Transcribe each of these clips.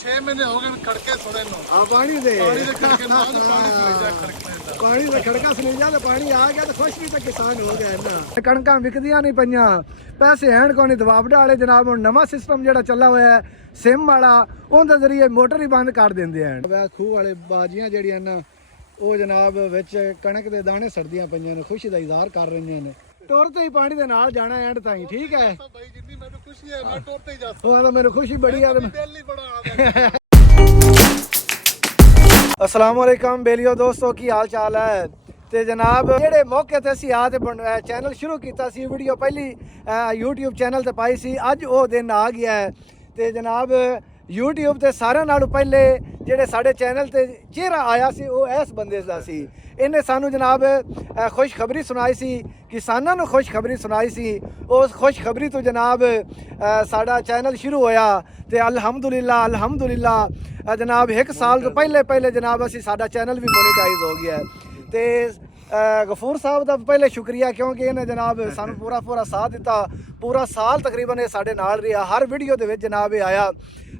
6 ਮਹੀਨੇ ਹੋ ਗਏ ਖੜਕੇ ਸੁਣੇ ਨੂੰ। ਆ ਪਾਣੀ ਦੇ ਖੜਕੇ ਨਾਲ ਪਾਣੀ ਸੁਣੀਦਾ ਖੜਕਣੇ ਦਾ। ਪਾਣੀ ਦਾ ਖੜਕਾ ਸੁਣੀਦਾ ਤੇ ਪਾਣੀ ਆ ਗਿਆ ਤੇ ਖੁਸ਼ ਵੀ ਤਾਂ ਕਿਸਾਨ ਹੋ ਗਿਆ ਨਾ। ਕਣਕਾਂ ਵਿਕਦੀਆਂ ਨਹੀਂ ਪਈਆਂ, ਪੈਸੇ ਹੈਣ ਕੋਈ ਨਹੀਂ। ਦਵਾਬੜਾ ਵਾਲੇ ਜਨਾਬ ਹੁਣ ਨਵਾਂ ਸਿਸਟਮ ਜਿਹੜਾ ਚੱਲਾ ਹੋਇਆ ਹੈ ਸਿਮ ਵਾਲਾ, ਉਹਦੇ ਜ਼ਰੀਏ ਮੋਟਰ ਹੀ ਬੰਦ ਕਰ ਦਿੰਦੇ ਹਨ। ਖੂਹ ਵਾਲੇ ਬਾਜੀਆਂ ਜਿਹੜੀਆਂ ਨਾ ਉਹ ਜਨਾਬ ਵਿੱਚ ਕਣਕ ਦੇ ਦਾਣੇ ਸੜਦੀਆਂ ਪਈਆਂ ਨੇ, ਖੁਸ਼ੀ ਦਾ ਇਜ਼ਹਾਰ ਕਰ ਰਹੀਆਂ ਨੇ। ਟੁਰ ਤੇ ਹੀ ਪਾਣੀ ਦੇ ਨਾਲ ਜਾਣਾ ਐਂਡ ਤਾਈਂ, ਠੀਕ ਹੈ ਭਾਈ ਜਿੰਨੀ ਮੈਨੂੰ ਖੁਸ਼ੀ ਹੈ ਮੈਂ ਟੁਰ ਤੇ ਹੀ ਜਾ ਸਕਦਾ। ਉਹ ਮੈਨੂੰ ਖੁਸ਼ੀ ਬੜੀ ਆ। ਦਿਲ ਹੀ ਬੜਾ ਆਦਾ। अस्सलाम वालेकुम बेलियो दोस्तों, की हाल चाल है। ਤੇ ਜਨਾਬ ਜਿਹੜੇ ਮੌਕੇ ਤੇ ਅਸੀਂ ਆ ਤੇ ਚੈਨਲ ਸ਼ੁਰੂ ਕੀਤਾ ਸੀ, ਵੀਡੀਓ ਪਹਿਲੀ YouTube ਚੈਨਲ ਤੇ ਪਾਈ ਸੀ, ਅੱਜ ਉਹ ਦਿਨ ਆ ਗਿਆ ਹੈ। ਤੇ ਜਨਾਬ YouTube ਤੇ ਸਾਰਿਆਂ ਨਾਲੋਂ ਪਹਿਲੇ ਜਿਹੜੇ ਸਾਡੇ ਚੈਨਲ ਤੇ ਚਿਹਰਾ ਆਇਆ ਸੀ ਉਹ ਇਸ ਬੰਦੇ ਦਾ ਸੀ। ਇਹਨੇ ਸਾਨੂੰ ਜਨਾਬ ਖੁਸ਼ਖਬਰੀ ਸੁਣਾਈ ਸੀ, ਕਿਸਾਨਾਂ ਨੂੰ ਖੁਸ਼ਖਬਰੀ ਸੁਣਾਈ ਸੀ। ਉਸ ਖੁਸ਼ਖਬਰੀ ਤੋਂ ਜਨਾਬ ਸਾਡਾ ਚੈਨਲ ਸ਼ੁਰੂ ਹੋਇਆ ਤੇ ਅਲਹਮਦੁਲਿਲਾ ਜਨਾਬ 1 ਸਾਲ ਤੋਂ ਪਹਿਲੇ ਜਨਾਬ ਅਸੀਂ ਸਾਡਾ ਚੈਨਲ ਵੀ ਮੋਨੀਟਾਈਜ਼ ਹੋ ਗਿਆ ਤੇ ਗਫੂਰ ਸਾਹਿਬ ਦਾ ਪਹਿਲੇ ਸ਼ੁਕਰੀਆ, ਕਿਉਂਕਿ ਇਹਨੇ ਜਨਾਬ ਸਾਨੂੰ ਪੂਰਾ ਸਾਥ ਦਿੱਤਾ। ਪੂਰਾ ਸਾਲ ਤਕਰੀਬਨ ਇਹ ਸਾਡੇ ਨਾਲ ਰਿਹਾ, ਹਰ ਵੀਡੀਓ ਦੇ ਵਿੱਚ ਜਨਾਬ ਇਹ ਆਇਆ।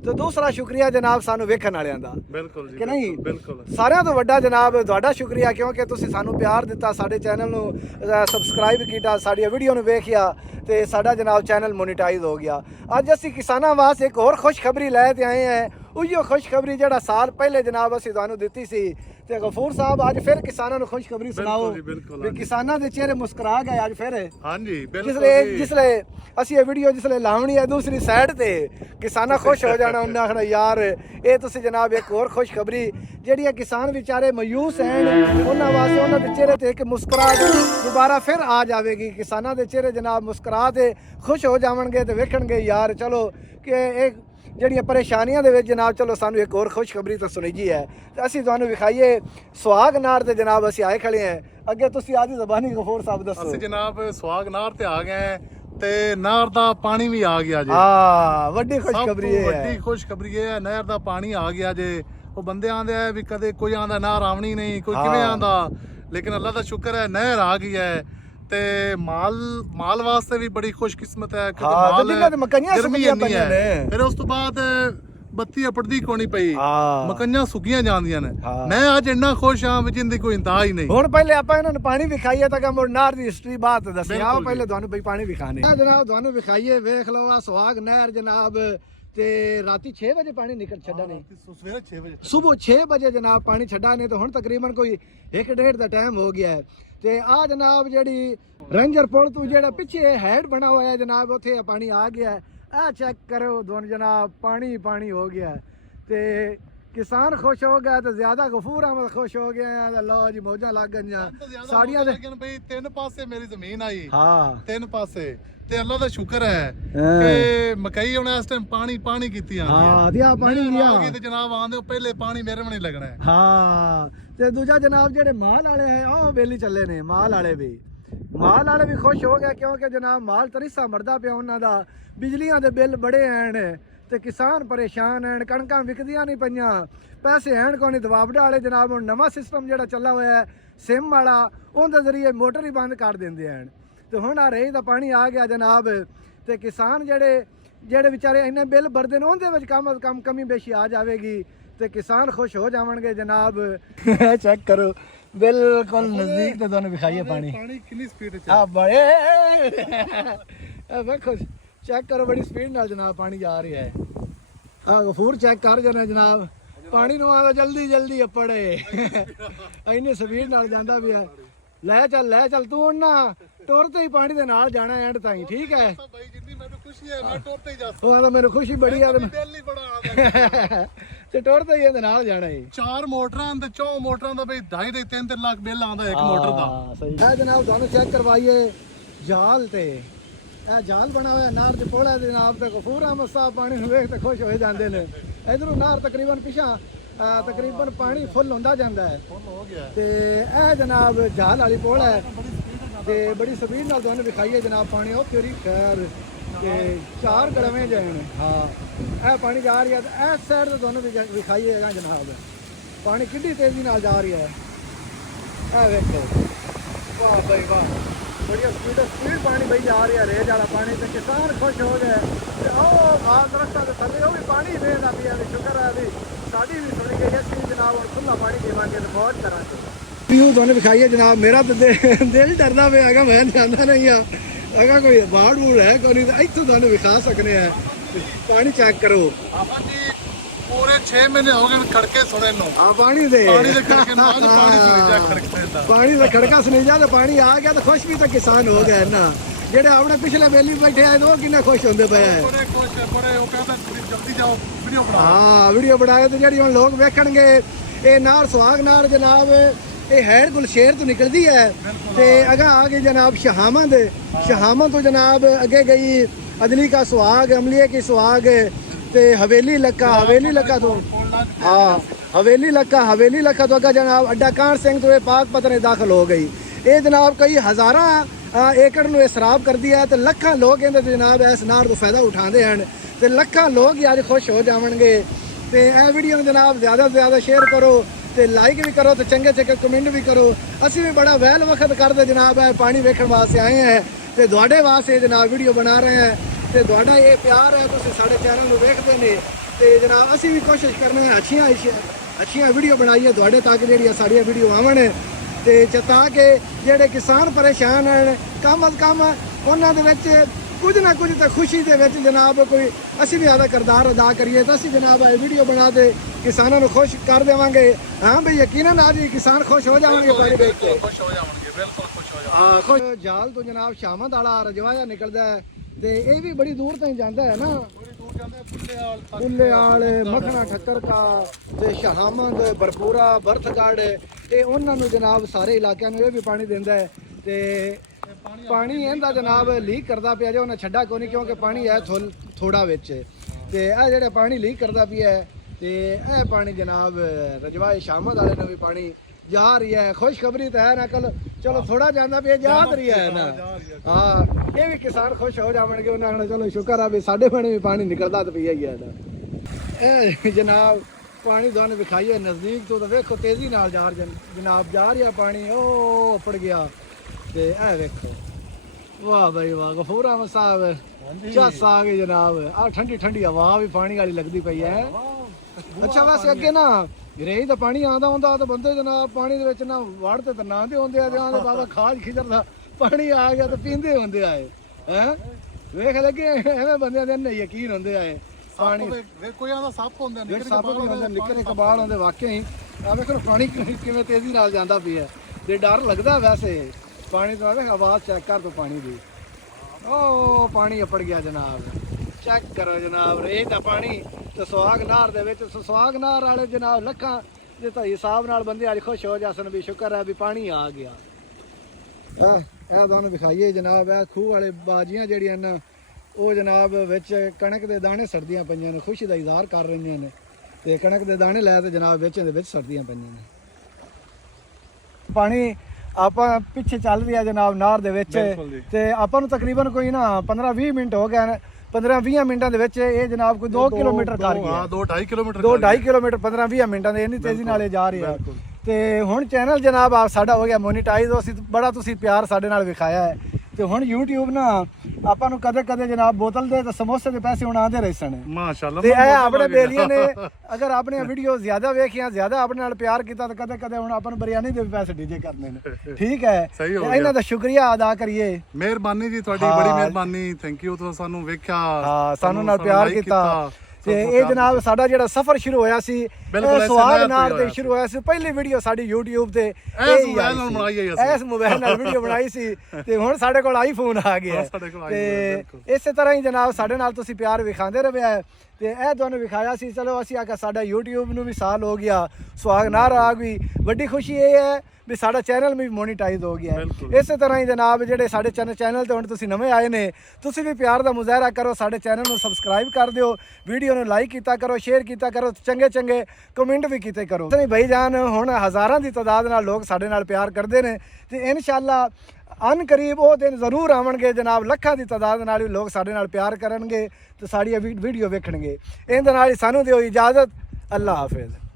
ਤੇ ਦੂਸਰਾ ਸ਼ੁਕਰੀਆ ਜਨਾਬ ਸਾਨੂੰ ਵੇਖਣ ਵਾਲਿਆਂ ਦਾ, ਬਿਲਕੁਲ ਜੀ, ਕਿ ਨਹੀਂ? ਬਿਲਕੁਲ ਸਾਰਿਆਂ ਤੋਂ ਵੱਡਾ ਜਨਾਬ ਤੁਹਾਡਾ ਸ਼ੁਕਰੀਆ, ਕਿਉਂਕਿ ਤੁਸੀਂ ਸਾਨੂੰ ਪਿਆਰ ਦਿੱਤਾ, ਸਾਡੇ ਚੈਨਲ ਨੂੰ ਸਬਸਕ੍ਰਾਈਬ ਕੀਤਾ, ਸਾਡੀਆਂ ਵੀਡੀਓ ਨੂੰ ਵੇਖਿਆ ਤੇ ਸਾਡਾ ਜਨਾਬ ਚੈਨਲ ਮੋਨੀਟਾਈਜ਼ ਹੋ ਗਿਆ। ਅੱਜ ਅਸੀਂ ਕਿਸਾਨਾਂ ਵਾਸਤੇ ਇੱਕ ਹੋਰ ਖੁਸ਼ਖਬਰੀ ਲੈ ਕੇ ਆਏ ਹਾਂ। ਉਹੀਓ ਖੁਸ਼ਖਬਰੀ ਜਿਹੜਾ ਸਾਲ ਪਹਿਲੇ ਜਨਾਬ ਅਸੀਂ ਤੁਹਾਨੂੰ ਦਿੱਤੀ ਸੀ। ਤੇ ਗਫੂਰ ਸਾਹਿਬ ਅੱਜ ਫਿਰ ਕਿਸਾਨਾਂ ਨੂੰ ਖੁਸ਼ਖਬਰੀ ਸੁਣਾਓ ਵੀ ਕਿਸਾਨਾਂ ਦੇ ਚਿਹਰੇ ਮੁਸਕਰਾ ਗਏ ਅੱਜ ਫਿਰ। ਹਾਂਜੀ ਜਿਸਲੇ ਅਸੀਂ ਇਹ ਵੀਡੀਓ ਜਿਸਲੇ ਲਾਉਣੀ ਹੈ ਦੂਸਰੀ ਸਾਈਡ ਤੇ ਕਿਸਾਨਾਂ ਖੁਸ਼ ਹੋ ਜਾਣਾ, ਉਹਨਾਂ ਆਖਣਾ ਯਾਰ ਇਹ ਤੁਸੀਂ ਜਨਾਬ ਇੱਕ ਹੋਰ ਖੁਸ਼ਖਬਰੀ, ਜਿਹੜੀਆਂ ਕਿਸਾਨ ਵਿਚਾਰੇ ਮਾਯੂਸ ਹਨ ਉਹਨਾਂ ਵਾਸਤੇ ਉਹਨਾਂ ਦੇ ਚਿਹਰੇ ਤੇ ਇੱਕ ਮੁਸਕਰਾਹਟ ਦੁਬਾਰਾ ਫਿਰ ਆ ਜਾਵੇਗੀ। ਕਿਸਾਨਾਂ ਦੇ ਚਿਹਰੇ ਜਨਾਬ ਮੁਸਕਰਾ ਤੇ ਖੁਸ਼ ਹੋ ਜਾਵਣਗੇ ਤੇ ਵੇਖਣਗੇ ਯਾਰ ਚਲੋ ਕਿ ਇਹ ਜਿਹੜੀਆਂ ਪਰੇਸ਼ਾਨੀਆਂ ਦੇ ਵਿੱਚ ਜਨਾਬ ਚਲੋ ਸਾਨੂੰ ਇੱਕ ਹੋਰ ਖੁਸ਼ਖਬਰੀ ਤਾਂ ਸੁਣੀਜੀ ਹੈ। ਤੇ ਅਸੀਂ ਤੁਹਾਨੂੰ ਵਿਖਾਈਏ ਸੁਹਾਗ ਨਾਰ ਤੇ ਜਨਾਬ ਅਸੀਂ ਆਏ ਖੜੇ ਹਾਂ। ਅੱਗੇ ਤੁਸੀਂ ਆਦੀ ਜ਼ਬਾਨੀ ਗਫੂਰ ਸਾਹਿਬ ਦੱਸੋ। ਅਸੀਂ ਜਨਾਬ ਸੁਹਾਗ ਨਾਰ ਤੇ ਆ ਗਏ ਤੇ ਨਹਿਰ ਦਾ ਪਾਣੀ ਵੀ ਆ ਗਿਆ ਜੀ। ਹਾਂ, ਵੱਡੀ ਖੁਸ਼ਖਬਰੀ ਹੈ। ਵੱਡੀ ਖੁਸ਼ਖਬਰੀ ਇਹ ਹੈ, ਨਹਿਰ ਦਾ ਪਾਣੀ ਆ ਗਿਆ ਜੇ। ਉਹ ਬੰਦੇ ਆਂਦੇ ਆ ਵੀ ਕਦੇ ਕੋਈ ਆਂਦਾ ਨਹਿਰ ਆਵਣੀ ਨਹੀਂ, ਕੋਈ ਕਿਵੇਂ ਆਂਦਾ, ਲੇਕਿਨ ਅੱਲਾ ਦਾ ਸ਼ੁਕਰ ਹੈ ਨਹਿਰ ਆ ਗਈ ਹੈ। ਤੇ ਮਾਲ ਵਾਸਤੇ ਵੀ ਬੜੀ ਖੁਸ਼ਕਿਸਮਤ ਹੈ ਕਿ ਮਾਲ ਗਰਮੀ ਇੰਨੀ ਹੈ। ਫਿਰ ਉਸ ਤੋਂ ਬਾਅਦ ਬੱਤੀ ਅਪੜਦੀ ਕੋਣੀ ਪਈ, ਮਕਈਆਂ ਸੁੱਕੀਆਂ ਜਾਂਦੀਆਂ ਨੇ। ਮੈਂ ਅੱਜ ਇੰਨਾ ਖੁਸ਼ ਹਾਂ ਵੀ ਜਿੰਦੀ ਕੋਈ ਇੰਤਹਾ ਹੀ ਨਹੀਂ। ਹੁਣ ਪਹਿਲੇ ਆਪਾਂ ਇਹਨਾਂ ਨੂੰ ਪਾਣੀ ਵਿਖਾਈਏ ਤਾਂ ਕਿ ਨਾਰ ਦੀ ਹਿਸਟਰੀ ਬਾਤ ਦੱਸਿਆ। ਆਓ ਪਹਿਲੇ ਤੁਹਾਨੂੰ ਬਈ ਪਾਣੀ ਵਿਖਾਣੇ ਜਨਾਬ, ਤੁਹਾਨੂੰ ਵਿਖਾਈਏ। ਵੇਖ ਲਓ ਆ ਸੁਹਾਗ ਨਹਿਰ ਜਨਾਬ। ਤੇ ਰਾਤੀ 6 ਵਜੇ ਪਾਣੀ ਨਿਕਲ ਛੱਡਾ ਨੇ, ਸਵੇਰੇ 6 ਵਜੇ ਸੁਬਹ 6 ਵਜੇ ਜਨਾਬ ਪਾਣੀ ਛੱਡਾ ਨੇ। ਤੇ ਹੁਣ ਤਕਰੀਬਨ ਕੋਈ 1:30 ਦਾ ਟਾਈਮ ਹੋ ਗਿਆ ਹੈ। ਤੇ ਆ ਜਨਾਬ ਜਿਹੜੀ ਰੇਂਜਰ ਪੁਲ ਤੋਂ ਜਿਹੜਾ ਪਿੱਛੇ ਹੈਡ ਬਣਾ ਹੋਇਆ ਜਨਾਬ, ਉੱਥੇ ਪਾਣੀ ਆ ਗਿਆ ਹੈ। ਆ ਚੈੱਕ ਕਰੋ ਦੋਨੋਂ ਜਨਾਬ, ਪਾਣੀ ਹੋ ਗਿਆ। ਤੇ ਕਿਸਾਨ ਖੁਸ਼ ਹੋ ਗਿਆ ਤੇ ਜ਼ਿਆਦਾ ਗਫੂਰ ਅਹਿਮਦ ਖੁਸ਼ ਹੋ ਗਿਆ। ਲਓ ਜੀ ਮੌਜਾਂ ਲੱਗ ਗਈਆਂ ਸਾੜੀਆਂ ਦੇ। ਬਈ 3 ਪਾਸੇ ਮੇਰੀ ਜ਼ਮੀਨ ਆਈ। ਹਾਂ 3 ਪਾਸੇ ਤੇ ਅੱਲਾ ਦਾ ਸ਼ੁਕਰ ਹੈ ਕਿ ਮਕਈ ਹੁਣ ਇਸ ਟਾਈਮ ਪਾਣੀ ਕੀਤੀ ਆਂਦੀ ਹੈ। ਹਾਂ ਦਿਆ ਪਾਣੀ ਲਿਆ ਤੇ ਜਨਾਬ ਆਂਦੇ ਪਹਿਲੇ ਪਾਣੀ ਮੇਰੇ ਵੀ ਨਹੀਂ ਲੱਗਣਾ ਹੈ। ਹਾਂ ਤੇ ਦੂਜਾ ਜਨਾਬ ਜਿਹੜੇ ਮਾਲ ਵਾਲੇ ਹੈ ਉਹ ਬੇਲੀ ਚੱਲੇ ਨੇ। ਮਾਲ ਵਾਲੇ ਵੀ ਖੁਸ਼ ਹੋ ਗਏ, ਕਿਉਂਕਿ ਜਨਾਬ ਮਾਲ ਤਰੀਸਾ ਮਰਦਾ ਪਿਆ ਉਹਨਾਂ ਦਾ। ਬਿਜਲੀਆਂ ਦੇ ਬਿੱਲ ਬੜੇ ਹਨ ਤੇ ਕਿਸਾਨ ਪਰੇਸ਼ਾਨ ਹਨ, ਕਣਕਾਂ ਵਿਕਦੀਆਂ ਨਹੀਂ ਪਈਆਂ, ਪੈਸੇ ਹੈਣ ਕੋਈ ਨਹੀਂ। ਦਵਾਬੜਾ ਵਾਲੇ ਜਨਾਬ ਹੁਣ ਨਵਾਂ ਸਿਸਟਮ ਜਿਹੜਾ ਚੱਲਾ ਹੋਇਆ ਹੈ ਸਿਮ ਵਾਲਾ, ਉਹਦੇ ਜ਼ਰੀਏ ਮੋਟਰ ਹੀ ਬੰਦ ਕਰ ਦਿੰਦੇ ਹਨ। ਤੇ ਹੁਣ ਆ ਰਹੀ ਦਾ ਪਾਣੀ ਆ ਗਿਆ ਜਨਾਬ। ਤੇ ਕਿਸਾਨ ਜਿਹੜੇ ਵਿਚਾਰੇ ਇੰਨੇ ਬਿੱਲ ਭਰਦੇ ਨੇ ਉਹਦੇ ਵਿੱਚ ਕਮ ਅਜ਼ ਕਮ ਕਮੀ ਬੇਸ਼ੀ ਆ ਜਾਵੇਗੀ ਤੇ ਕਿਸਾਨ ਖੁਸ਼ ਹੋ ਜਾਵਣਗੇ ਜਨਾਬ। ਚੈੱਕ ਕਰੋ ਬਿਲਕੁਲ ਨਜ਼ਦੀਕ ਤੇ ਤੁਹਾਨੂੰ ਵਿਖਾਈਏ ਪਾਣੀ ਕਿੰਨੀ ਸਪੀਡ ਚ ਆ ਬੜੇ ਵੇਖੋ, ਚੈੱਕ ਕਰੋ ਬੜੀ ਸਪੀਡ ਨਾਲ ਜਨਾਬ ਪਾਣੀ ਜਾ ਰਿਹਾ ਹੈ। ਆ ਗਫੂਰ ਚੈੱਕ ਕਰ ਜਨਾ ਜਨਾਬ, ਪਾਣੀ ਨੂੰ ਆ ਜਲਦੀ ਅਪੜੇ ਇੰਨੀ ਸਪੀਡ ਨਾਲ ਜਾਂਦਾ ਵੀ ਹੈ। ਲੈ ਚੱਲ ਤੂੰ ਨਾ ਟੁਰ ਤੇ ਹੀ ਪਾਣੀ ਦੇ ਨਾਲ ਜਾਣਾ ਐਂਡ ਤਾਈਂ, ਠੀਕ ਹੈ ਭਾਈ ਜਿੰਨੀ ਮੈਨੂੰ ਖੁਸ਼ੀ ਹੈ ਮੈਂ ਟੁਰ ਤੇ ਹੀ ਜਾ ਸਕਦਾ। ਉਹ ਮੈਨੂੰ ਖੁਸ਼ੀ ਬੜੀ ਆ। ਦਿਲ ਹੀ ਬੜਾ ਆਦਾ ਤੇ ਟੁਰ ਤੇ ਹੀ ਇਹਦੇ ਨਾਲ ਜਾਣਾ ਹੈ। 4 ਮੋਟਰਾਂ ਤੇ 4 ਮੋਟਰਾਂ ਦਾ ਬਈ 2.5 3 ਲੱਖ ਬਿੱਲ ਆਉਂਦਾ ਇੱਕ ਮੋਟਰ ਦਾ। ਸਹੀ ਹੈ ਜਨਾਬ, ਤੁਹਾਨੂੰ ਚੈੱਕ ਕਰਵਾਈਏ ਜਾਲ ਤੇ। ਇਹ ਜਾਲ ਬਣਾ ਹੋਇਆ ਨਾਰ ਦੇ ਪੋਲਾ ਦੇ ਜਨਾਬ। ਤੇ ਗਫੂਰ ਅਹਿਮਦ ਸਾਹਿਬ ਪਾਣੀ ਨੂੰ ਵੇਖ ਤੇ ਖੁਸ਼ ਹੋਏ ਜਾਂਦੇ ਨੇ। ਇਧਰੋਂ ਨਾਰ ਤਕਰੀਬਨ ਪਿਛਾ ਤਕਰੀਬਨ ਪਾਣੀ ਫੁੱਲ ਹੁੰਦਾ ਜਾਂਦਾ ਹੈ। ਤੇ ਇਹ ਜਨਾਬ ਜਾਲ ਵਾਲੀ ਪੋਲ ਹੈ ਤੇ ਬੜੀ ਸਪੀਡ ਨਾਲ ਤੁਹਾਨੂੰ ਵਿਖਾਈਏ ਜਨਾਬ ਪਾਣੀ। ਉਹ ਤੇਰੀ ਖੈਰ ਤੇ 4 ਗੜਵੇਂ ਜਾਣ। ਹਾਂ ਇਹ ਪਾਣੀ ਜਾ ਰਹੀ ਹੈ ਤੇ ਇਸ ਸਾਈਡ ਤੇ ਤੁਹਾਨੂੰ ਵਿਖਾਈਏਗਾ ਜਨਾਬ ਪਾਣੀ ਕਿੰਨੀ ਤੇਜ਼ੀ ਨਾਲ ਜਾ ਰਹੀ ਹੈ। ਇਹ ਵੇਖੋ, ਵਾਹ ਬਈ ਵਾਹ, ਬੜੀ ਸਪੀਡ ਪਾਣੀ ਬਈ ਜਾ ਰਿਹਾ ਰੇਜ ਵਾਲਾ ਪਾਣੀ। ਤੇ ਕਿਸਾਨ ਖੁਸ਼ ਹੋ ਗਏ ਤੇ ਉਹ ਮਾਲ ਦਰਖਤਾਂ ਦੇ ਥੱਲੇ ਉਹ ਵੀ ਪਾਣੀ ਵੇਂਦਾ ਪਿਆ ਵੀ ਸ਼ੁਕਰ ਹੈ ਵੀ ਸਾਡੀ ਵੀ ਸੁਣੀ ਗਈ ਅਸੀਂ ਜਨਾਬ ਹੁਣ ਖੁੱਲਾ ਪਾਣੀ ਦੇਵਾਂਗੇ ਤੇ ਬਹੁਤ ਕਰਾਂਗੇ ਵੀਊ ਤੁਹਾਨੂੰ ਵਿਖਾਈਏ ਜਨਾਬ ਮੇਰਾ ਤਾਂ ਦਿਲ ਡਰਦਾ ਪਿਆ ਹੈਗਾ ਮੈਂ ਜਾਂਦਾ ਨਹੀਂ ਆ ਅਗਾ ਕੋਈ ਬਾੜ ਬੂੜ ਹੈ ਕੋਈ ਨਹੀਂ ਤਾਂ ਇੱਥੋਂ ਤੁਹਾਨੂੰ ਵਿਖਾ ਸਕਨੇ ਆ ਪਾਣੀ ਚੈੱਕ ਕਰੋ ਆਪਾਂ ਜੀ ਪੂਰੇ 6 ਮਹੀਨੇ ਹੋ ਗਏ ਖੜਕੇ ਸੁਣੇ ਨੂੰ ਆ ਪਾਣੀ ਦੇ ਖੜਕੇ ਨੂੰ ਅੱਜ ਪਾਣੀ ਸੁਣੀ ਜਾ ਖੜਕੇ ਦਾ ਪਾਣੀ ਦਾ ਖੜਕਾ ਸੁਣੀ ਜਾ ਤੇ ਪਾਣੀ ਆ ਗਿਆ ਤਾਂ ਖੁਸ਼ ਵੀ ਤਾਂ ਕਿਸਾਨ ਹੋ ਗਏ ਨਾ ਜਿਹੜੇ ਆਪਣੇ ਪਿਛਲੇ ਵੇਲੀ ਬੈਠੇ ਆ ਉਹ ਕਿੰਨਾ ਖੁਸ਼ ਹੁੰਦੇ ਪਏ ਆ ਬੜੇ ਖੁਸ਼ ਬੜੇ ਉਹ ਕਹਿੰਦਾ ਜਲਦੀ ਜਾਓ ਵੀਡੀਓ ਬਣਾਓ ਹਾਂ ਵੀਡੀਓ ਬਣਾਏ ਤੇ ਜਿਹੜੀ ਹੁਣ ਲੋਕ ਵੇਖਣਗੇ ਇਹ ਨਾਰ ਸੁਹਾਗ ਨਾਰ ਜਨਾਬ ਇਹ ਹੈਡ ਗੁਲਸ਼ੇਰ ਤੋਂ ਨਿਕਲਦੀ ਹੈ ਤੇ ਅਗਾ ਆ ਗਈ ਜਨਾਬ ਸ਼ਹਾਮਤ ਤੋਂ ਜਨਾਬ ਅੱਗੇ ਗਈ ਅਦਲੀ का सुहाग अमलिया की सुहाग ਤੇ ਹਵੇਲੀ ਲੱਕਾ ਤੋਂ ਹਾਂ ਹਵੇਲੀ ਲੱਕਾ ਤੋਂ ਅੱਗਾ ਜਨਾਬ ਅੱਡਾ ਕਾਂਡ ਸਿੰਘ ਤੋਂ ਇਹ ਪਾਕ ਪਤਨੇ ਦਾਖਲ ਹੋ ਗਈ ਇਹ ਜਨਾਬ ਕਈ ਹਜ਼ਾਰਾਂ ਏਕੜ ਨੂੰ ਇਸਰਾਫ ਕਰਦੀ ਹੈ ਤੇ ਲੱਖਾਂ ਲੋਕ ਇਹਦੇ ਤੇ ਜਨਾਬ ਇਸ ਨਾਰ ਤੋਂ ਫਾਇਦਾ ਉਠਾਉਂਦੇ ਹਨ ਤੇ ਲੱਖਾਂ ਲੋਕ ਹੀ ਅੱਜ ਖੁਸ਼ ਹੋ ਜਾਵਣਗੇ ਤੇ ਇਹ ਵੀਡੀਓ ਨੂੰ ਜਨਾਬ ਜ਼ਿਆਦਾ ਤੋਂ ਜ਼ਿਆਦਾ ਸ਼ੇਅਰ ਕਰੋ ਤੇ ਲਾਈਕ ਵੀ ਕਰੋ ਤੇ ਚੰਗੇ ਕਮੈਂਟ ਵੀ ਕਰੋ ਅਸੀਂ ਵੀ ਬੜਾ ਵਹਿਲ ਵਕਤ ਕਰਦੇ ਜਨਾਬ ਹੈ ਪਾਣੀ ਵੇਖਣ ਵਾਸਤੇ ਆਏ ਹਾਂ ਤੇ ਤੁਹਾਡੇ ਵਾਸਤੇ ਜਨਾਬ ਵੀਡੀਓ ਬਣਾ ਰਹੇ ਹਾਂ ਤੇ ਤੁਹਾਡਾ ਇਹ ਪਿਆਰ ਹੈ ਤੁਸੀਂ ਸਾਡੇ ਚੈਨਲ ਨੂੰ ਵੇਖਦੇ ਨੇ ਤੇ ਜਨਾਬ ਅਸੀਂ ਵੀ ਕੋਸ਼ਿਸ਼ ਕਰਨੇ ਹਾਂ ਅੱਛੀਆਂ ਵੀਡੀਓ ਬਣਾਈਏ ਤੁਹਾਡੇ ਤੱਕ ਜਿਹੜੀਆਂ ਸਾਡੀਆਂ ਵੀਡੀਓ ਆਵਣ ਤੇ ਤਾਂ ਕਿ ਜਿਹੜੇ ਕਿਸਾਨ ਪਰੇਸ਼ਾਨ ਹਨ ਕਮ ਅਜ਼ ਕਮ ਉਹਨਾਂ ਦੇ ਵਿੱਚ ਕੁਝ ਨਾ ਕੁਝ ਤਾਂ ਖੁਸ਼ੀ ਦੇ ਵਿੱਚ ਜਨਾਬ ਕੋਈ ਅਸੀਂ ਵੀ ਆਦਾ ਕਿਰਦਾਰ ਅਦਾ ਕਰੀਏ ਤਾਂ ਅਸੀਂ ਜਨਾਬ ਇਹ ਵੀਡੀਓ ਬਣਾ ਕੇ ਕਿਸਾਨਾਂ ਨੂੰ ਖੁਸ਼ ਕਰ ਦੇਵਾਂਗੇ ਹਾਂ ਬਈ ਯਕੀਨਨ ਆ ਜੀ ਕਿਸਾਨ ਖੁਸ਼ ਹੋ ਜਾਣਗੇ ਪਾਣੀ ਵੇਖ ਕੇ ਖੁਸ਼ ਹੋ ਜਾਣਗੇ ਬਿਲਕੁਲ ਖੁਸ਼ ਹੋ ਜਾਣਗੇ ਹਾਂ ਖੁਸ਼ ਜਾਲ ਤੋਂ ਜਨਾਬ ਸ਼ਾਮਤ ਵਾਲਾ ਰਜਵਾਇਆ ਨਿਕਲਦਾ ਹੈ ਤੇ ਇਹ ਵੀ ਬੜੀ ਦੂਰ ਤਾਈਂ ਜਾਂਦਾ ਹੈ ਨਾ ਬੁੱਲੇਆਲ ਮਖਣਾ ਠੱਕਰ ਕਾ ਤੇ ਸ਼ਹਾਮਦ ਬਰਪੂਰਾ ਬਰਥਗੜ ਇਹ ਉਹਨਾਂ ਨੂੰ ਜਨਾਬ ਸਾਰੇ ਇਲਾਕਿਆਂ ਨੂੰ ਇਹ ਵੀ ਪਾਣੀ ਦਿੰਦਾ ਹੈ ਤੇ ਪਾਣੀ ਇਹਦਾ ਜਨਾਬ ਲੀਕ ਕਰਦਾ ਪਿਆ ਜੇ ਉਹਨਾਂ ਛੱਡਾ ਕੋਈ ਨਹੀਂ ਕਿਉਂਕਿ ਪਾਣੀ ਹੈ ਥੋੜਾ ਵਿੱਚ ਤੇ ਇਹ ਜਿਹੜਾ ਪਾਣੀ ਲੀਕ ਕਰਦਾ ਪਿਆ ਤੇ ਇਹ ਪਾਣੀ ਜਨਾਬ ਰਜਵਾਏ ਸ਼ਾਮਦ ਵਾਲੇ ਨੂੰ ਵੀ ਪਾਣੀ ਜਾ ਰਹੀ ਹੈ ਖੁਸ਼ਖਬਰੀ ਤਾਂ ਹੈ ਨਾ ਕੱਲ ਚਲੋ ਥੋੜਾ ਜਾਂਦਾ ਪਿਆ ਜਾ ਰਹੀ ਹੈ ਨਾ ਹਾਂ ਇਹ ਵੀ ਕਿਸਾਨ ਖੁਸ਼ ਹੋ ਜਾਵਣਗੇ ਉਹਨਾਂ ਨੇ ਚਲੋ ਸ਼ੁਕਰ ਆ ਵੀ ਸਾਡੇ ਪਾਣੀ ਵੀ ਪਾਣੀ ਨਿਕਲਦਾ ਤਾਂ ਪਿਆ ਹੀ ਹੈ ਨਾ ਇਹ ਜਨਾਬ ਪਾਣੀ ਤੁਹਾਨੂੰ ਵਿਖਾਈਏ ਨਜ਼ਦੀਕ ਤੋਂ ਤਾਂ ਵੇਖੋ ਤੇਜ਼ੀ ਨਾਲ ਜਨਾਬ ਜਾ ਰਿਹਾ ਪਾਣੀ ਉਹ ਉੱਪੜ ਗਿਆ ਤੇ ਇਹ ਵੇਖੋ ਵਾਹ ਬਈ ਵਾਹ ਗਫੂਰ ਅਹਿਮਦ ਸਾਹਿਬ ਚੱਸ ਆ ਗਏ ਜਨਾਬ ਆ ਠੰਡੀ ਹਵਾ ਵੀ ਪਾਣੀ ਵਾਲੀ ਲੱਗਦੀ ਪਈ ਹੈ ਅੱਛਾ ਵੈਸੇ ਅੱਗੇ ਨਾ ਰੇਈ ਦਾ ਪਾਣੀ ਆਉਂਦਾ ਹੁੰਦਾ ਤਾਂ ਬੰਦੇ ਜਨਾਬ ਪਾਣੀ ਦੇ ਵਿੱਚ ਨਾ ਵੜ ਤੇ ਨਾ ਦੇ ਹੁੰਦੇ ਆ ਤੇ ਆਂਦੇ ਬਾਬਾ ਖਾਜ ਖਿਜਰਦਾ ਪਾਣੀ ਆ ਗਿਆ ਤੇ ਪੀਂਦੇ ਹੁੰਦੇ ਆਏ ਹੈ ਵੇਖ ਲੱਗੇ ਐਵੇਂ ਬੰਦਿਆਂ ਦੇ ਨਹੀਂ ਯਕੀਨ ਹੁੰਦੇ ਆਏ ਪਾਣੀ ਕੋਈ ਆਂਦਾ ਸੱਪ ਹੁੰਦੇ ਨੇ ਸੱਪ ਵੀ ਹੁੰਦੇ ਨਿੱਕੇ ਕਬਾਲ ਹੁੰਦੇ ਵਾਕਿਆ ਹੀ ਆ ਵੇਖੋ ਪਾਣੀ ਕਿਵੇਂ ਤੇਜ਼ੀ ਨਾਲ ਜਾਂਦਾ ਪਿਆ ਤੇ ਡਰ ਲੱਗਦਾ ਵੈਸੇ ਪਾਣੀ ਤੋਂ ਵੇਖ ਆਵਾਜ਼ ਚੈੱਕ ਕਰ ਤੂੰ ਪਾਣੀ ਦੀ ਉਹ ਪਾਣੀ ਉੱਪੜ ਗਿਆ ਜਨਾਬ ਚੈੱਕ ਕਰੋ ਜਨਾਬ ਇਹ ਤਾਂ ਪਾਣੀ ਤੇ ਸੁਹਾਗ ਨਾਰ ਦੇ ਵਿੱਚ ਸੁਹਾਗ ਨਾਰ ਵਾਲੇ ਜਨਾਬ ਲੱਖਾਂ ਦੇ ਤਾਂ ਹਿਸਾਬ ਨਾਲ ਬੰਦੇ ਅੱਜ ਖੁਸ਼ ਹੋ ਜਾਸਨ ਵੀ ਸ਼ੁਕਰ ਹੈ ਵੀ ਪਾਣੀ ਆ ਗਿਆ ਇਹ ਤੁਹਾਨੂੰ ਵਿਖਾਈਏ ਜਨਾਬ ਇਹ ਖੂਹ ਵਾਲੇ ਬਾਜੀਆਂ ਜਿਹੜੀਆਂ ਨੇ ਉਹ ਜਨਾਬ ਵਿੱਚ ਕਣਕ ਦੇ ਦਾਣੇ ਸੜਦੀਆਂ ਪਈਆਂ ਨੇ ਖੁਸ਼ੀ ਦਾ ਇਜ਼ਹਾਰ ਕਰ ਰਹੀਆਂ ਨੇ ਤੇ ਕਣਕ ਦੇ ਦਾਣੇ ਲੈ ਤੇ ਜਨਾਬ ਵਿੱਚ ਦੇ ਵਿੱਚ ਸੜਦੀਆਂ ਪਈਆਂ ਨੇ ਪਾਣੀ ਆਪਾਂ ਪਿੱਛੇ ਚੱਲ ਰਿਹਾ ਜਨਾਬ ਨਾਰ ਦੇ ਵਿੱਚ ਤੇ ਆਪਾਂ ਨੂੰ ਤਕਰੀਬਨ ਕੋਈ ਨਾ 15-20 ਮਿੰਟ ਹੋ ਗਏ ਨੇ 15-20 ਮਿੰਟਾਂ ਦੇ ਵਿੱਚ ਇਹ ਜਨਾਬ ਕੋਈ 2 ਕਿਲੋਮੀਟਰ ਕਰ ਗਿਆ 2.5 ਕਿਲੋਮੀਟਰ 2.5 ਕਿਲੋਮੀਟਰ 15-20 ਮਿੰਟਾਂ ਦੇ ਇੰਨੀ ਤੇਜ਼ੀ ਨਾਲ ਇਹ ਜਾ ਰਿਹਾ ਤੇ ਹੁਣ ਚੈਨਲ ਜਨਾਬ ਆਪ ਸਾਡਾ ਹੋ ਗਿਆ ਮੋਨੀਟਾਈਜ਼ ਅਸੀਂ ਬੜਾ ਤੁਸੀਂ ਪਿਆਰ ਸਾਡੇ ਨਾਲ ਵਿਖਾਇਆ ਹੈ ਤੇ ਹੁਣ YouTube ਨਾ ਆਪਾਂ ਨੂੰ ਕਦੇ ਜਨਾਬ ਬੋਤਲ ਦੇ ਤੇ ਸਮੋਸੇ ਦੇ ਪੈਸੇ ਹੁਣ ਆਉਂਦੇ ਰਹੇ ਸਨ ਮਾਸ਼ਾਅੱਲਾ ਤੇ ਇਹ ਆਪਣੇ ਬੇਲੀਆਂ ਨੇ ਅਗਰ ਆਪਣੀਆਂ ਵੀਡੀਓ ਜ਼ਿਆਦਾ ਵੇਖੀਆਂ ਜ਼ਿਆਦਾ ਆਪਣੇ ਨਾਲ ਪਿਆਰ ਕੀਤਾ ਤਾਂ ਕਦੇ ਹੁਣ ਆਪਾਂ ਨੂੰ ਬਿਰਿਆਨੀ ਦੇ ਵੀ ਪੈਸੇ ਡੀਜੇ ਕਰਨੇ ਨੇ ਠੀਕ ਹੈ ਇਹਨਾਂ ਦਾ ਸ਼ੁਕਰੀਆ ਅਦਾ ਕਰੀਏ ਮਿਹਰਬਾਨੀ ਜੀ ਤੁਹਾਡੀ ਬੜੀ ਮਿਹਰਬਾਨੀ ਥੈਂਕ ਯੂ ਤੁਸੀਂ ਸਾਨੂੰ ਵੇਖਿਆ ਹਾਂ ਸਾਨੂੰ ਨਾਲ ਪਿਆਰ ਕੀਤਾ ਤੇ ਇਹ ਜਨਾਬ ਸਾਡਾ ਜਿਹੜਾ ਸਫ਼ਰ ਸ਼ੁਰੂ ਹੋਇਆ ਸੀ ਸੁਹਾਗ ਨਾਰ ਤੇ ਸ਼ੁਰੂ ਹੋਇਆ ਸੀ ਪਹਿਲੀ ਵੀਡੀਓ ਸਾਡੀ YouTube ਤੇ ਇਸ ਮੋਬਾਈਲ ਨਾਲ ਵੀਡੀਓ ਬਣਾਈ ਸੀ ਤੇ ਹੁਣ ਸਾਡੇ ਕੋਲ ਆਈਫੋਨ ਆ ਗਿਆ ਤੇ ਇਸੇ ਤਰ੍ਹਾਂ ਹੀ ਜਨਾਬ ਸਾਡੇ ਨਾਲ ਤੁਸੀਂ ਪਿਆਰ ਵਿਖਾਉਂਦੇ ਰਹੇ ਤੇ ਇਹ ਤੁਹਾਨੂੰ ਵਿਖਾਇਆ ਸੀ ਚਲੋ ਅਸੀਂ ਆਖਿਆ ਸਾਡਾ YouTube ਨੂੰ ਵੀ ਸਾਲ ਹੋ ਗਿਆ ਸੁਹਾਗ ਨਾਰ ਆ ਗਈ ਵੱਡੀ ਖੁਸ਼ੀ ਇਹ ਹੈ ਵੀ ਸਾਡਾ ਚੈਨਲ ਵੀ ਮੋਨੀਟਾਈਜ਼ ਹੋ ਗਿਆ ਇਸੇ ਤਰ੍ਹਾਂ ਹੀ ਜਨਾਬ ਜਿਹੜੇ ਸਾਡੇ ਚੈਨਲ ਤੇ ਹੁਣ ਤੁਸੀਂ ਨਵੇਂ ਆਏ ਨੇ ਤੁਸੀਂ ਵੀ ਪਿਆਰ ਦਾ ਮੁਜ਼ਾਹਰਾ ਕਰੋ ਸਾਡੇ ਚੈਨਲ ਨੂੰ ਸਬਸਕ੍ਰਾਈਬ ਕਰ ਦਿਓ ਵੀਡੀਓ ਨੂੰ ਲਾਈਕ ਕੀਤਾ ਕਰੋ ਸ਼ੇਅਰ ਕੀਤਾ ਕਰੋ ਚੰਗੇ ਕਮੈਂਟ ਵੀ ਕੀਤੇ ਕਰੋ ਨਹੀਂ ਭਾਈ ਜਾਨ ਹੁਣ ਹਜ਼ਾਰਾਂ ਦੀ ਤਾਦਾਦ ਨਾਲ ਲੋਕ ਸਾਡੇ ਨਾਲ ਪਿਆਰ ਕਰਦੇ ਨੇ ਤੇ ਇਨਸ਼ਾਅੱਲਾ ਅਨ ਕਰੀਬ ਉਹ ਦਿਨ ਜ਼ਰੂਰ ਆਉਣਗੇ ਜਨਾਬ ਲੱਖਾਂ ਦੀ ਤਾਦਾਦ ਨਾਲ ਵੀ ਲੋਕ ਸਾਡੇ ਨਾਲ ਪਿਆਰ ਕਰਨਗੇ ਤੇ ਸਾਡੀਆਂ ਵੀਡੀਓ ਵੇਖਣਗੇ ਇਹਦੇ ਨਾਲ ਹੀ ਸਾਨੂੰ ਦਿਓ ਇਜਾਜ਼ਤ ਅੱਲਾ ਹਾਫਿਜ਼